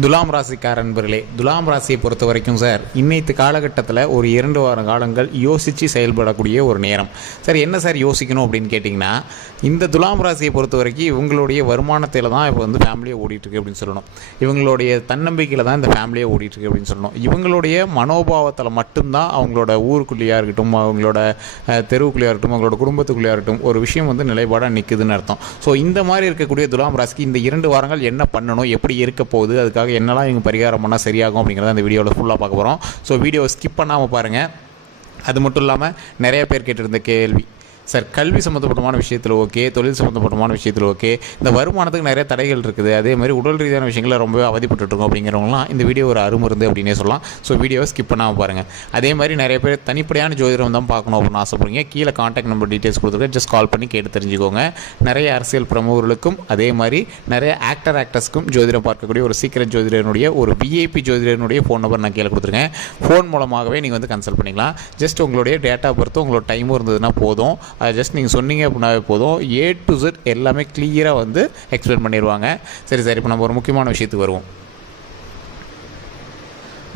துலாம் ராசிக்கார நண்பர்களே, துலாம் ராசியை பொறுத்த வரைக்கும் சார், இன்னைத்து காலகட்டத்தில் ஒரு 2 வார காலங்கள் யோசித்து செயல்படக்கூடிய ஒரு நேரம். சார் என்ன சார் யோசிக்கணும் அப்படின்னு கேட்டிங்கன்னா, இந்த துலாம் ராசியை பொறுத்த வரைக்கும் இவங்களுடைய வருமானத்தில் தான் இப்போ வந்து ஃபேமிலியை ஓடிட்டுருக்கு அப்படின்னு சொல்லணும். இவங்களுடைய தன்னம்பிக்கையில் தான் இந்த ஃபேமிலியை ஓடிட்டுருக்கு அப்படின்னு சொல்லணும். இவங்களுடைய மனோபாவத்தில் மட்டும்தான் அவங்களோட ஊருக்குள்ளேயா இருக்கட்டும், அவங்களோட தெருவுக்குள்ளேயா இருக்கட்டும், அவங்களோட குடும்பத்துக்குள்ளேயா இருக்கட்டும் ஒரு விஷயம் வந்து நிலைப்பாடாக நிற்குதுன்னு அர்த்தம். ஸோ இந்த மாதிரி இருக்கக்கூடிய துலாம் ராசிக்கு இந்த 2 வாரங்கள் என்ன பண்ணணும், எப்படி இருக்க போகுது, அதுக்காக என்னெல்லாம் இவங்க பரிகாரம் பண்ணால் சரியாகும் அப்படிங்கிறத அந்த வீடியோவில் ஃபுல்லாக பார்க்க போகிறோம். ஸோ வீடியோ ஸ்கிப் பண்ணாமல் பாருங்கள். அது மட்டும் இல்லாமல் நிறைய பேர் கேட்டிருந்த கேள்வி, சார் கல்வி சம்மந்தப்பட்டமான விஷயத்தில் ஓகே, தொழில் சம்மந்தப்பட்டமான விஷயத்தில் ஓகே, இந்த வருமானத்துக்கு நிறைய தடைகள் இருக்குது, அதே மாதிரி உடல் ரீதியான விஷயங்களை ரொம்பவே அவதிப்பட்டுருக்கோம் அப்படிங்கிறவங்களாம் இந்த வீடியோ ஒரு அருமருந்து அப்படின்னே சொல்லலாம். ஸோ வீடியோவை ஸ்கிப் பண்ணாமல் பாருங்கள். அதே மாதிரி நிறைய பேர் தனிப்படையான ஜோதிடம் தான் பார்க்கணும் அப்படின்னு ஆசைப்படுறீங்க. கீழே கான்டாக்ட் நம்பர் டீட்டெயில்ஸ் கொடுத்துருக்கேன், ஜஸ்ட் கால் பண்ணி கேட்டு தெரிஞ்சுக்கோங்க. நிறைய அரசியல் பிரமுகர்களுக்கும் அதே மாதிரி நிறைய ஆக்டர்ஸ்க்கும் ஜோதிடம் பார்க்கக்கூடிய ஒரு சீக்கிரம் ஜோதிடனுடைய ஒரு விஐபி ஜோதிடனுடைய ஃபோன் நம்பர் நான் கீழே கொடுத்துருக்கேன். ஃபோன் மூலமாகவே நீங்கள் வந்து கன்சல்ட் பண்ணிக்கலாம். ஜஸ்ட் உங்களுடைய டேட் ஆஃப் பர்த்தும் உங்களோட டைமும் இருந்ததுன்னா போதும். அது ஜஸ்ட் நீங்கள் சொன்னீங்க அப்படின்னாவே போதும், A to Z எல்லாமே கிளியராக வந்து எக்ஸ்பிளைன் பண்ணிடுவாங்க. சரி சார், இப்போ நம்ம ஒரு முக்கியமான விஷயத்துக்கு வருவோம்.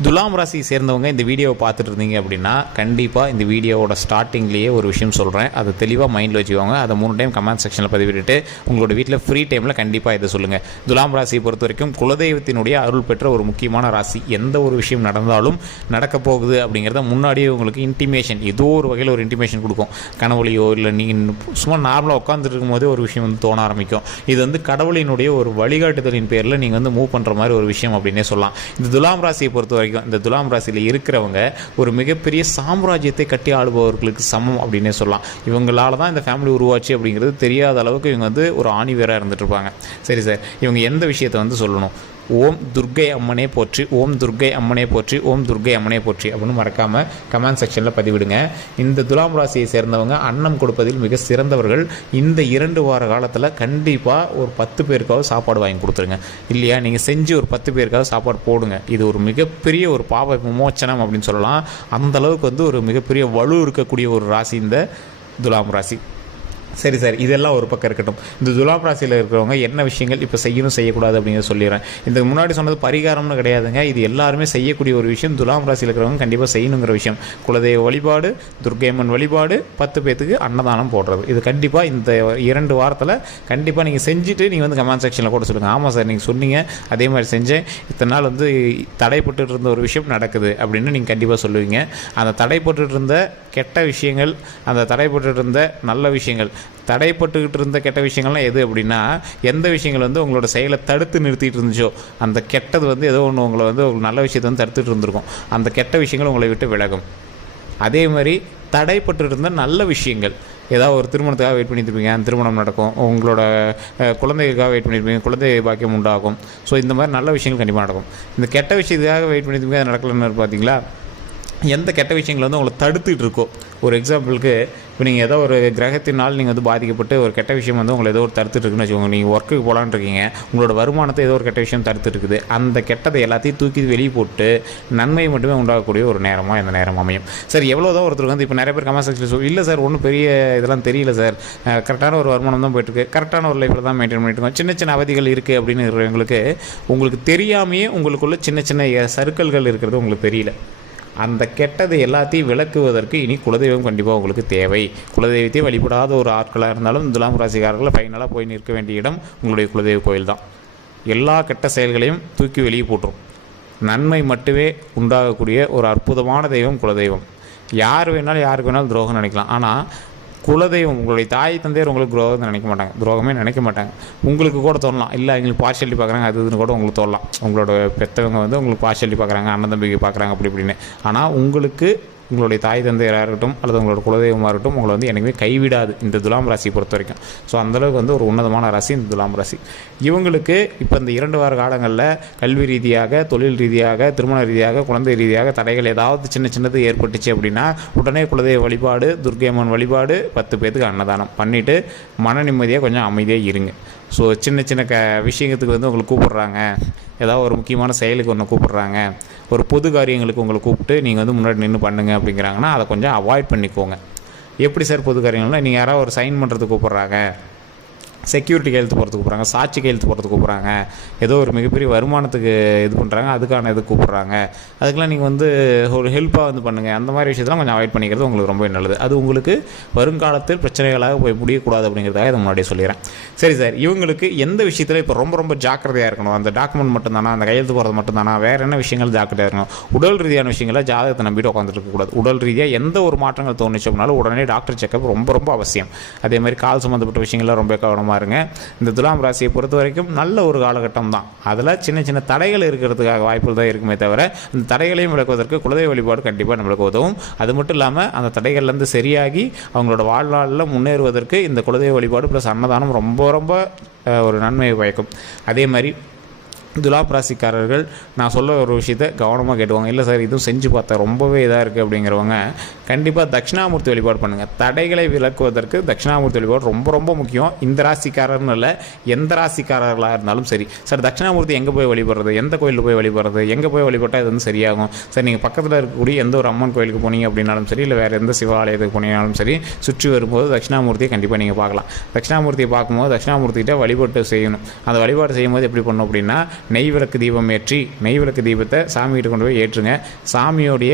துலாம் ராசி சேர்ந்தவங்க இந்த வீடியோவை பார்த்துட்டு இருந்தீங்க அப்படின்னா கண்டிப்பாக இந்த வீடியோவோட ஸ்டார்டிங்லேயே ஒரு விஷயம் சொல்கிறேன், அதை தெளிவாக மைண்டில் வச்சுக்கோங்க. அதை 3 டைம் கமெண்ட் செக்ஷனில் பதிவிட்டுட்டு உங்களோட வீட்டில் ஃப்ரீ டைமில் கண்டிப்பாக இதை சொல்லுங்கள். துலாம் ராசியை பொறுத்த வரைக்கும் குலதெய்வத்தினுடைய அருள் பெற்ற ஒரு முக்கியமான ராசி. எந்த ஒரு விஷயம் நடந்தாலும் நடக்க போகுது அப்படிங்கிறத முன்னாடியே உங்களுக்கு இன்டிமேஷன், ஏதோ ஒரு வகையில் ஒரு இன்டிமேஷன் கொடுக்கும். கனவுலையோ இல்லை நீங்கள் சும்மா நார்மலாக உட்காந்துட்டு இருக்கும்போதே ஒரு விஷயம் வந்து தோண ஆரம்பிக்கும். இது வந்து கடவுளினுடைய ஒரு வழிகாட்டுதலின் பேரில் நீங்கள் வந்து மூவ் பண்ணுற மாதிரி ஒரு விஷயம் அப்படின்னே சொல்லலாம். இந்த துலாம் ராசியை பொறுத்த வரைக்கும் இந்த துலாம் ராசியில் இருக்கிறவங்க ஒரு மிகப்பெரிய சாம்ராஜ்யத்தை கட்டி ஆளுபவர்களுக்கு சமம் அப்படின்னே சொல்லலாம். இவங்களால தான் இந்த ஃபேமிலி உருவாச்சு அப்படிங்கிறது தெரியாத அளவுக்கு இவங்க வந்து ஒரு ஆணிவேராக இருந்துட்டு இருப்பாங்க. சரி சார், இவங்க எந்த விஷயத்தை வந்து சொல்லணும், ஓம் துர்க்கை அம்மனே போற்றி, ஓம் துர்க்கை அம்மனே போற்றி, ஓம் துர்க்கை அம்மனே போற்றி அப்படின்னு மறக்காமல் கமெண்ட் செக்ஷனில் பதிவிடுங்க. இந்த துலாம் ராசியை சேர்ந்தவங்க அன்னம் கொடுப்பதில் மிக சிறந்தவர்கள். இந்த 2 வார காலத்தில் கண்டிப்பாக ஒரு 10 பேருக்காவது சாப்பாடு வாங்கி கொடுத்துருங்க. இல்லையா, நீங்கள் செஞ்சு ஒரு 10 பேருக்காவது சாப்பாடு போடுங்க. இது ஒரு மிகப்பெரிய ஒரு பாவ விமோச்சனம் அப்படின்னு சொல்லலாம். அந்தளவுக்கு வந்து ஒரு மிகப்பெரிய வலு இருக்கக்கூடிய ஒரு ராசி இந்த துலாம் ராசி. சரி சார், இதெல்லாம் ஒரு பக்கம் இருக்கட்டும். இந்த துலாம் ராசியில் இருக்கிறவங்க என்ன விஷயங்கள் இப்போ செய்யணும் செய்யக்கூடாது அப்படிங்கிறத சொல்லிடுறேன். இந்த முன்னாடி சொன்னது பரிகாரம்னு கிடையாதுங்க, இது எல்லாருமே செய்யக்கூடிய ஒரு விஷயம். துலாம் ராசியில் இருக்கிறவங்க கண்டிப்பாக செய்யணுங்கிற விஷயம் குலதெய்வ வழிபாடு, துர்க்கையம்மன் வழிபாடு, 10 பேத்துக்கு அன்னதானம் போடுறது. இது கண்டிப்பாக இந்த 2 வாரத்தில் கண்டிப்பாக நீங்கள் செஞ்சுட்டு நீங்கள் வந்து கமெண்ட் செக்ஷனில் கூட சொல்லுங்கள். ஆமாம் சார், நீங்கள் சொன்னீங்க, அதே மாதிரி செஞ்சேன், இத்தனை நாள் வந்து தடைப்பட்டு இருந்த ஒரு விஷயம் நடக்குது அப்படின்னு நீங்கள் கண்டிப்பாக சொல்லுவீங்க. அந்த தடைப்பட்டு இருந்த கெட்ட விஷயங்கள், அந்த தடைப்பட்டு இருந்த நல்ல விஷயங்கள், தடைப்பட்டுக்கிட்டு இருந்த கெட்ட விஷயங்கள்லாம் எது அப்படின்னா, எந்த விஷயங்கள் வந்து உங்களோட செயலை தடுத்து நிறுத்திட்டு இருந்துச்சோ, அந்த கெட்டது வந்து ஏதோ ஒன்று உங்களை வந்து ஒரு நல்ல விஷயத்தை வந்து தடுத்துட்டு இருந்திருக்கும். அந்த கெட்ட விஷயங்கள் உங்களை விட்டு விலகும். அதே மாதிரி தடைப்பட்டு இருந்த நல்ல விஷயங்கள், ஏதாவது ஒரு திருமணத்துக்காக வெயிட் பண்ணியிருப்பீங்க, அந்த திருமணம் நடக்கும். உங்களோட குழந்தைகளுக்காக வெயிட் பண்ணியிருப்பீங்க, குழந்தை பாக்கியம் உண்டாகும். ஸோ இந்த மாதிரி நல்ல விஷயங்கள் கண்டிப்பாக நடக்கும். இந்த கெட்ட விஷயத்துக்காக வெயிட் பண்ணியிருப்பீங்க, அது நடக்கலன்னு பார்த்தீங்களா, எந்த கெட்ட விஷயங்கள் வந்து உங்களை தடுத்துட்டு இருக்கோ. ஒரு எக்ஸாம்பிளுக்கு, இப்போ நீங்கள் ஏதோ ஒரு கிரகத்தினால் நீங்கள் வந்து பாதிக்கப்பட்டு ஒரு கெட்ட விஷயம் வந்து உங்களை ஏதோ ஒரு தடுத்துட்டு இருக்குன்னு வச்சுக்கோங்க. நீங்கள் ஒர்க்குக்கு போகலான்னு இருக்கீங்க, உங்களோட வருமானத்தை ஏதோ ஒரு கெட்ட விஷயம் தடுத்துட்டு இருக்குது. அந்த கெட்டதை எல்லாத்தையும் தூக்கி வெளியே போட்டு நன்மை மட்டுமே உண்டாகக்கூடிய ஒரு நேரமாக இந்த நேரம் அமையும். சார் எவ்வளோ தான் ஒருத்தருக்கு வந்து இப்போ நிறைய பேர் கமெண்ட் செக்ஷனில் சொல்லி, இல்லை சார் ஒன்றும் பெரிய இதெல்லாம் தெரியல சார், கரெக்டான ஒரு வருமானம் தான் போயிட்டுருக்கு, கரெக்டான ஒரு லைஃப்பில் தான் மெயின்டைன் பண்ணிட்டு இருக்கோம், சின்ன சின்ன அவதிகள் இருக்குது அப்படின்னு இருக்கிறவங்களுக்கு, உங்களுக்கு தெரியாமையே உங்களுக்குள்ள சின்ன சின்ன சர்க்கிள்கள் இருக்கிறது உங்களுக்கு தெரியல. அந்த கெட்டதை எல்லாத்தையும் விளக்குவதற்கு இனி குலதெய்வம் கண்டிப்பாக உங்களுக்கு தேவை. குலதெய்வத்தை வழிபடாத ஒரு ஆட்களாக இருந்தாலும் துலாம் ராசிக்காரர்கள் ஃபைனலாக போய் நிற்க வேண்டிய இடம் உங்களுடைய குலதெய்வ கோயில் தான். எல்லா கெட்ட செயல்களையும் தூக்கி வெளியே போட்டுரும். நன்மை மட்டுமே உண்டாகக்கூடிய ஒரு அற்புதமான தெய்வம் குலதெய்வம். யார் வேணாலும் யாருக்கு வேணாலும் துரோகம் நினைக்கலாம், ஆனால் குலதெய்வம் உங்களுடைய தாய் தந்தையர் உங்களுக்கு துரோகம் நினைக்க மாட்டாங்க, துரோகமே நினைக்க மாட்டாங்க. உங்களுக்கு கூட தோணலாம், இல்லை எங்களுக்கு பார்ஷியலிட்டி பார்க்குறாங்க அது இதுன்னு கூட உங்களுக்கு தோணலாம். உங்களோட பெற்றவங்க வந்து உங்களுக்கு பார்ஷியலிட்டி பார்க்குறாங்க, அண்ணன் தம்பிக்கு பார்க்குறாங்க அப்படி இப்படின்னு. ஆனால் உங்களுக்கு உங்களுடைய தாய் தந்தையராக இருக்கட்டும் அல்லது உங்களோட குலதெய்வமாக இருக்கட்டும் உங்களை வந்து எனக்குமே கைவிடாது இந்த துலாம் ராசியை பொறுத்த வரைக்கும். ஸோ அந்தளவுக்கு வந்து ஒரு உன்னதமான ராசி இந்த துலாம் ராசி. இவங்களுக்கு இப்போ இந்த 2 வார காலங்களில் கல்வி ரீதியாக, தொழில் ரீதியாக, திருமண ரீதியாக, குழந்தை ரீதியாக தடைகள் ஏதாவது சின்ன சின்னது ஏற்பட்டுச்சு அப்படின்னா உடனே குலதெய்வ வழிபாடு, துர்க்கையம்மன் வழிபாடு, 10 பேத்துக்கு அன்னதானம் பண்ணிவிட்டு மன நிம்மதியாக கொஞ்சம் அமைதியாக இருங்க. ஸோ சின்ன சின்ன விஷயத்துக்கு வந்து உங்களை கூப்பிட்றாங்க, ஏதாவது ஒரு முக்கியமான செயலுக்கு ஒன்று கூப்பிட்றாங்க, ஒரு பொது காரியங்களுக்கு உங்களை கூப்பிட்டு நீங்கள் வந்து முன்னாடி நின்று பண்ணுங்க அப்படிங்கிறாங்கன்னா அதை கொஞ்சம் அவாய்ட் பண்ணிக்கோங்க. எப்படி சார் பொது காரியங்கள்னால், நீங்கள் யாராவது ஒரு சைன் பண்ணுறதுக்கு கூப்பிட்றாங்க, செக்யூரிட்டி கையெழுத்து போகிறதுக்கு கூப்பிட்றாங்க, சாட்சி கையெழுத்து போகிறதுக்கு கூப்பிட்றாங்க, ஏதோ ஒரு மிகப்பெரிய வருமானத்துக்கு இது பண்ணுறாங்க, அதுக்கான இது கூப்பிட்றாங்க. அதுக்கெல்லாம் நீங்கள் வந்து ஒரு ஹெல்ப்பாக வந்து பண்ணுங்கள். அந்த மாதிரி விஷயத்தெல்லாம் கொஞ்சம் அவாய்ட் பண்ணிக்கிறது உங்களுக்கு ரொம்ப நல்லது. அது உங்களுக்கு வருங்காலத்தில் பிரச்சனைகளாக போய் முடியக்கூடாது அப்படிங்கிறதாக இதை முன்னாடியே சொல்லிடுறேன். சரி சார், இவங்களுக்கு எந்த விஷயத்தில் இப்போ ரொம்ப ரொம்ப ஜாக்கிரதையாக இருக்கணும்? அந்த டாக்குமெண்ட் மட்டும்தானா, அந்த கையெழுத்து போகிறது மட்டும்தானா, வேறு என்ன விஷயங்கள் ஜாக்கிரதையாக இருக்கணும்? உடல் ரீதியான விஷயங்களை ஜாதகத்தை நம்பிட்டு உட்காந்துட்டு இருக்கக்கூடாது. உடல் ரீதியாக எந்த ஒரு மாற்றங்கள் தோணுச்சு அப்படின்னாலும் உடனே டாக்டர் செக்கப் ரொம்ப ரொம்ப அவசியம். அதே மாதிரி கால் சம்மந்தப்பட்ட விஷயங்கள்லாம் ரொம்ப கவனமாக இருங்க. இந்த துலாம் ராசியை பொறுத்த வரைக்கும் நல்ல ஒரு காலகட்டம் தான். அதில் சின்ன சின்ன தடைகள் இருக்கிறதுக்காக வாய்ப்புகள் தான் இருக்குமே தவிர, அந்த தடைகளையும் விளக்குவதற்கு குலதெய்வ வழிபாடு கண்டிப்பாக நம்மளுக்கு உதவும். அது மட்டும் இல்லாமல் அந்த தடைகள்லேருந்து சரியாகி அவங்களோட வாழ்நாளில் முன்னேறுவதற்கு இந்த குலதெய்வ வழிபாடு ப்ளஸ் அன்னதானம் ரொம்ப ரொம்ப ஒரு நன்மையை பயக்கும். அதே மாதிரி துலாம் ராசிக்காரர்கள் நான் சொல்ல ஒரு விஷயத்தை கவனமாக கேட்டுவாங்க. இல்லை சார், இதுவும் செஞ்சு பார்த்தா ரொம்பவே இதாக இருக்குது அப்படிங்கிறவங்க கண்டிப்பாக தட்சிணாமூர்த்தி வழிபாடு பண்ணுங்கள். தடைகளை விளக்குவதற்கு தட்சிணாமூர்த்தி வழிபாடு ரொம்ப ரொம்ப முக்கியம். இந்த ராசிக்காரர்னு இல்லை, எந்த ராசிக்காரர்களாக இருந்தாலும் சரி. சார், தட்சிணாமூர்த்தி எங்கே போய் வழிபடுறது, எந்த கோயிலில் போய் வழிபடுறது, எங்கே போய் வழிபட்டால் இது வந்து சரியாகும்? சார், நீங்கள் பக்கத்தில் இருக்கக்கூடிய எந்த ஒரு அம்மன் கோயிலுக்கு போனீங்க அப்படின்னாலும் சரி, இல்லை வேறு எந்த சிவாலயத்துக்கு போனீங்கனாலும் சரி, சுற்றி வரும்போது தட்சிணாமூர்த்தியை கண்டிப்பாக நீங்கள் பார்க்கலாம். தட்சிணாமூர்த்தியை பார்க்கும்போது தட்சிணாமூர்த்திகிட்ட வழிபட்டு செய்யணும். அந்த வழிபாடு செய்யும்போது எப்படி பண்ணணும் அப்படின்னா, நெய் விளக்கு தீபம் ஏற்றி, நெய் விளக்கு தீபத்தை சாமிகிட்ட கொண்டு போய் ஏற்றுங்க. சாமியோடைய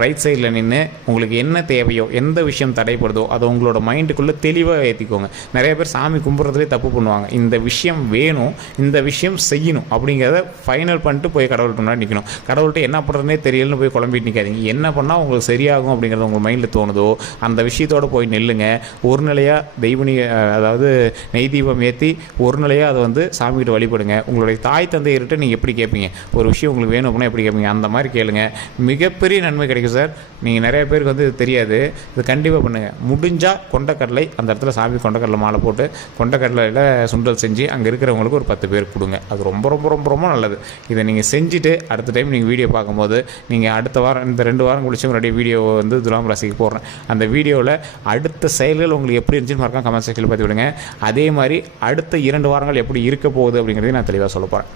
ரைட் சைடில் நின்று உங்களுக்கு என்ன தேவையோ, எந்த விஷயம் தடைப்படுதோ அதை உங்களோட மைண்டுக்குள்ளே தெளிவாக ஏற்றிக்கோங்க. நிறைய பேர் சாமி கும்பிட்றதுலேயே தப்பு பண்ணுவாங்க. இந்த விஷயம் வேணும், இந்த விஷயம் செய்யணும் அப்படிங்கிறத ஃபைனல் பண்ணிட்டு போய் கடவுள்கிட்ட முன்னாடி நிற்கணும். கடவுள்கிட்ட என்ன பண்ணுறதுனே தெரியலன்னு போய் குழம்பிட்டு நிற்காதீங்க. என்ன பண்ணால் உங்களுக்கு சரியாகும் அப்படிங்கிறது உங்கள் மைண்டில் தோணுதோ அந்த விஷயத்தோடு போய் நெல்லுங்க. ஒரு நிலையாக தெய்வனி, அதாவது நெய் தீபம் ஏற்றி ஒரு நிலையாக அதை வந்து சாமிகிட்ட வழிபடுங்க. உங்களுடைய தாய் தந்தையர்கிட்ட நீங்கள் எப்படி கேட்பீங்க? ஒரு விஷயம் உங்களுக்கு வேணும் அப்படின்னா எப்படி கேட்பீங்க? அந்த மாதிரி கேளுங்க. மிகப்பெரிய நன்மை கிடைக்கும் சார். நீங்கள் நிறைய பேருக்கு வந்து இது தெரியாது. இது கண்டிப்பாக பண்ணுங்கள். முடிஞ்சால் கொண்டக்கடலை, அந்த இடத்துல சாமி கொண்டக்கடலை மாலை போட்டு கொண்டக்கடலையில் சுண்டல் செஞ்சு அங்கே இருக்கிறவங்களுக்கு ஒரு 10 பேர் கொடுங்க. அது ரொம்ப ரொம்ப ரொம்ப ரொம்ப நல்லது. இதை நீங்கள் செஞ்சுட்டு அடுத்த டைம் நீங்கள் வீடியோ பார்க்கும்போது, நீங்கள் அடுத்த வாரம், இந்த 2 வாரம் கழிச்சு முன்னாடி வீடியோ வந்து துலாம் ராசிக்கு போடுறேன். அந்த வீடியோவில் அடுத்த செயல்கள் உங்களுக்கு எப்படி இருந்துச்சுன்னு மறக்காம கமெண்ட் செக்ஷனில் பார்த்து விடுங்க. அதே மாதிரி அடுத்த 2 வாரங்கள் எப்படி இருக்க போகுது அப்படிங்கிறதையும் நான் தெளிவாக சொல்ல போகிறேன்.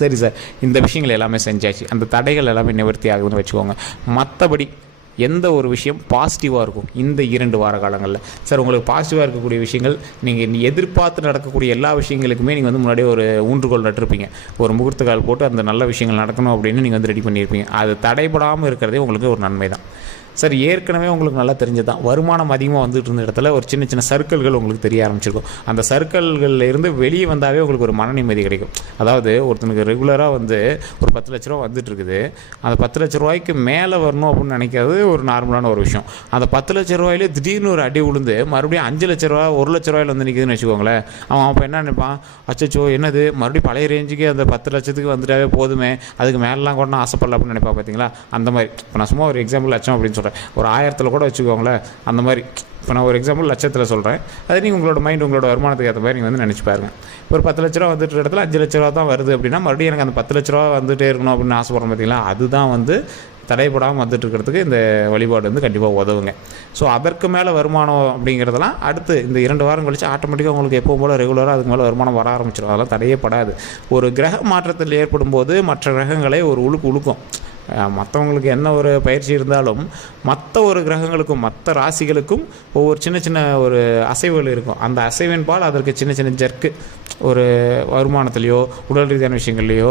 சரி சார், இந்த விஷயங்கள் எல்லாமே செஞ்சாச்சு, அந்த தடைகள் எல்லாமே நிவர்த்தி ஆகுதுன்னு வச்சுக்கோங்க. மற்றபடி எந்த ஒரு விஷயம் பாசிட்டிவாக இருக்கும் இந்த 2 வார காலங்களில்? சார், உங்களுக்கு பாசிட்டிவாக இருக்கக்கூடிய விஷயங்கள், நீங்கள் எதிர்பார்த்து நடக்கக்கூடிய எல்லா விஷயங்களுக்குமே நீங்கள் வந்து முன்னாடியே ஒரு ஊன்றுகோல் நட்டிருப்பீங்க. ஒரு முகூர்த்த கால் போட்டு அந்த நல்ல விஷயங்கள் நடக்கணும் அப்படின்னு நீங்கள் வந்து ரெடி பண்ணியிருப்பீங்க. அது தடைபடாமல் இருக்கிறதே உங்களுக்கு ஒரு நன்மை தான். சார், ஏற்கனவே உங்களுக்கு நல்லா தெரிஞ்சது தான், வருமானம் அதிகமாக வந்துட்டு இருந்த இடத்துல ஒரு சின்ன சின்ன சர்க்கிள்கள் உங்களுக்கு தெரிய ஆரம்பிச்சிருக்கும். அந்த சர்க்கிள்களில் இருந்து வெளியே வந்தாவே உங்களுக்கு ஒரு மன நிம்மதி கிடைக்கும். அதாவது ஒருத்தனுக்கு ரெகுலராக வந்து ஒரு 10 லட்ச ரூபா வந்துட்டு இருக்குது. அந்த 10 லட்ச ரூபாய்க்கு மேலே வரணும் அப்படின்னு நினைக்கிறது ஒரு நார்மலான ஒரு விஷயம். அந்த 10 லட்ச ரூபாயிலே திடீர்னு ஒரு அடி விழுந்து மறுபடியும் 5 லட்ச ரூபா 1 லட்ச ரூபாயில் வந்து நிற்குதுன்னு வச்சுக்கோங்களேன். அவன் அப்போ என்ன நினைப்பான்? அச்சோ, என்னது மறுபடியும் பழைய ரேஞ்சுக்கு அந்த 10 லட்சத்துக்கு வந்துட்டாவே போதுமே, அதுக்கு மேலாம் கூட நான் ஆசைப்படல அப்படின்னு நினைப்பா. பார்த்தீங்களா? அந்த மாதிரி இப்போ நான் சும்மா ஒரு எக்ஸாம்பிள் லட்சம் அப்படின்னு சொல்கிறேன். ஒரு 1000 கூட வச்சுக்கோங்களேன். அந்த மாதிரி இப்போ நான் ஒரு எக்ஸாம்பிள் லட்சத்தில் சொல்கிறேன். அது நீங்கள் உங்களோட மைண்ட், உங்களோட வருமானத்துக்கு ஏற்ற மாதிரி நீங்கள் வந்து நினச்சி பாருங்கள். ஒரு 10 லட்ச ரூபா வந்துட்டு இடத்துல 5 லட்ச ரூபா தான் வருது அப்படின்னா மறுபடியும் எனக்கு அந்த 10 லட்ச ரூபா வந்துகிட்டே இருக்கணும் அப்படின்னு ஆசைப்படுறோம். பார்த்தீங்களா? அதுதான் வந்து தடைப்படாமல் வந்துட்டு இருக்கிறதுக்கு இந்த வழிபாடு வந்து கண்டிப்பாக உதவுங்க. ஸோ அதற்கு மேலே வருமானம் அப்படிங்கிறதெல்லாம் அடுத்து இந்த 2 வாரம் கழிச்சு ஆட்டோமேட்டிக்காக உங்களுக்கு எப்போ போல் ரெகுலராக அதுக்கு மேலே வருமானம் வர ஆரம்பிச்சிடும். அதெல்லாம் தடையே படாது. ஒரு கிரக மாற்றத்தில் ஏற்படும் போது மற்ற கிரகங்களை ஒரு உழுக்கும். மற்றவங்களுக்கு என்ன ஒரு பயிற்சி இருந்தாலும் மற்ற ஒரு கிரகங்களுக்கும் மற்ற ராசிகளுக்கும் ஒவ்வொரு சின்ன சின்ன ஒரு அசைவுகள் இருக்கும். அந்த அசைவின் பால் அதற்கு சின்ன சின்ன ஜர்க்கு, ஒரு வருமானத்துலேயோ உடல் ரீதியான விஷயங்கள்லையோ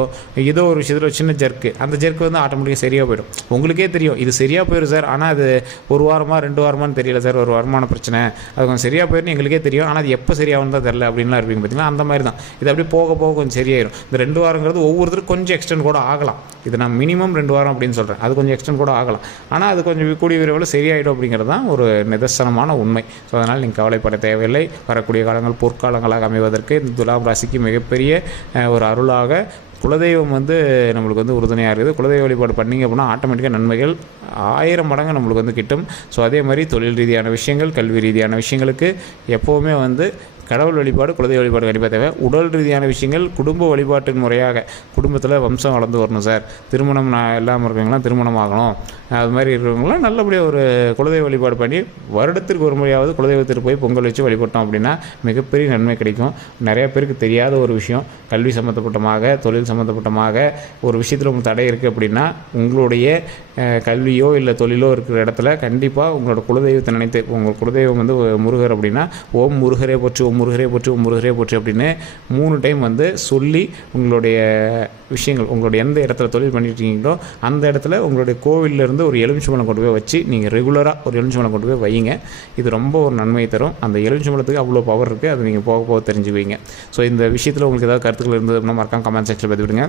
ஏதோ ஒரு விஷயத்தில் சின்ன ஜர்க்கு, அந்த ஜர்க்கு வந்து ஆட்டோமேட்டிக்காக சரியாக போயிடும். உங்களுக்கே தெரியும் இது சரியாக போயிடும் சார், ஆனால் அது 1 வாரமாக 2 வாரமானு தெரியல சார், ஒரு வருமான பிரச்சனை, அது கொஞ்சம் சரியாக போயிடும் எங்களுக்கே தெரியும், ஆனால் அது எப்போ சரியாகும் தான் தெரில அப்படின்லாம் இருப்பீங்க. பார்த்தீங்கன்னா அந்த மாதிரி தான் இது அப்படியே போக போக கொஞ்சம் சரியாயிடும். இந்த 2 வாரங்கிறது ஒவ்வொருத்தரும் கொஞ்சம் எக்ஸ்டெண்ட் கூட ஆகலாம். இது நான் மினிமம் 2 வாரம் அப்படின்னு சொல்கிறேன். அது கொஞ்சம் எக்ஸ்டெண்ட் கூட ஆகலாம், ஆனால் அது கொஞ்சம் கூடிய விரைவில் சரியாயிடும் அப்படிங்கிறது தான் ஒரு நிதர்சனமான உண்மை. ஸோ அதனால் நீங்கள் கவலைப்பட தேவையில்லை. வரக்கூடிய காலங்கள் பொற்காலங்களாக அமைவதற்கு இந்த துலாம் ராசிக்கு மிகப்பெரிய ஒரு அருளாக குலதெய்வம் வந்து நம்மளுக்கு வந்து உறுதுணையாக இருக்குது. குலதெய்வ வழிபாடு பண்ணிங்க அப்படின்னா ஆட்டோமேட்டிக்காக நன்மைகள் 1000 மடங்கு நம்மளுக்கு வந்து கிட்டும். ஸோ அதே மாதிரி தொழில் ரீதியான விஷயங்கள், கல்வி ரீதியான விஷயங்களுக்கு எப்போவுமே வந்து கடவுள் வழிபாடு, குலதெய்வ வழிபாடு கண்டிப்பாக தேவை. உடல் ரீதியான விஷயங்கள் குடும்ப வழிபாட்டின் முறையாக குடும்பத்தில் வம்சம் வளர்ந்து வரணும் சார், திருமணம் இல்லாமல் இருக்கிறவங்களாம் திருமணம் ஆகணும், அது மாதிரி இருக்கிறவங்களாம் நல்லபடியாக ஒரு குலதெய்வ வழிபாடு பண்ணி வருடத்திற்கு ஒரு முறையாவது குலதெய்வத்திற்கு போய் பொங்கல் வச்சு வழிபட்டோம் அப்படின்னா மிகப்பெரிய நன்மை கிடைக்கும். நிறைய பேருக்கு தெரியாத ஒரு விஷயம், கல்வி சம்மந்தப்பட்டமாக, தொழில் சம்மந்தப்பட்டமாக ஒரு விஷயத்தில் உங்களுக்கு தடை இருக்குது அப்படின்னா உங்களுடைய கல்வியோ இல்லை தொழிலோ இருக்கிற இடத்துல கண்டிப்பாக உங்களோட குலதெய்வத்தை நினைத்து, உங்கள் குலதெய்வம் வந்து முருகர் அப்படின்னா ஓம் முருகரே போற்றி, ஓம் முருகரே போற்றி முருகரே போற்றி அப்படின்னு 3 டைம் வந்து சொல்லி உங்களுடைய விஷயங்கள், உங்களுடைய எந்த இடத்துல தொழில் பண்ணிட்டுருக்கீங்களோ அந்த இடத்துல உங்களுடைய கோவிலிருந்து ஒரு எலுமிச்சம்பழம் கொண்டு போய் வச்சு நீங்கள் ரெகுலராக ஒரு எலுமிச்சம்பழம் கொண்டு போய் வைங்க. இது ரொம்ப ஒரு நன்மையை தரும். அந்த எலுமிச்சம்பழத்துக்கு அவ்வளோ பவர் இருக்குது. அது நீங்கள் போக போக தெரிஞ்சுக்குவீங்க. ஸோ இந்த விஷயத்தில் உங்களுக்கு ஏதாவது கருத்துக்கள் இருந்தது அப்படின்னா மறக்காம கமெண்ட் செக்ஷனில் பதிவிடுங்க.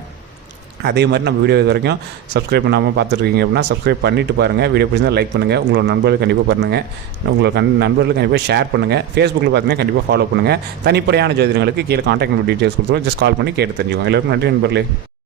அதே மாதிரி நம்ம வீடியோ இது வரைக்கும் சப்ஸ்கிரைப் பண்ணாமல் பார்த்துட்ருக்கீங்க அப்படின்னா சப்ஸ்கிரைப் பண்ணிவிட்டு பாருங்கள். வீடியோ பிடிச்சிருந்தா லைக் பண்ணுங்கள். உங்களோட நண்பர்களுக்கு கண்டிப்பாக பண்ணுங்கள். உங்களோட நண்பர்களுக்கு கண்டிப்பாக ஷேர் பண்ணுங்கள். ஃபேஸ்புக்கில் பார்த்தீங்கன்னா கண்டிப்பாக ஃபாலோ பண்ணுங்கள். தனிப்படையான ஜோதிடங்களுக்கு கீழே கான்டாக்ட் நம்பர் டீட்டெயில்ஸ் கொடுத்துருவோம். ஜஸ்ட் கால் பண்ணி கேட்டு தெரிஞ்சுக்கோங்க. எல்லாருக்கும் நன்றி நண்பர்களே.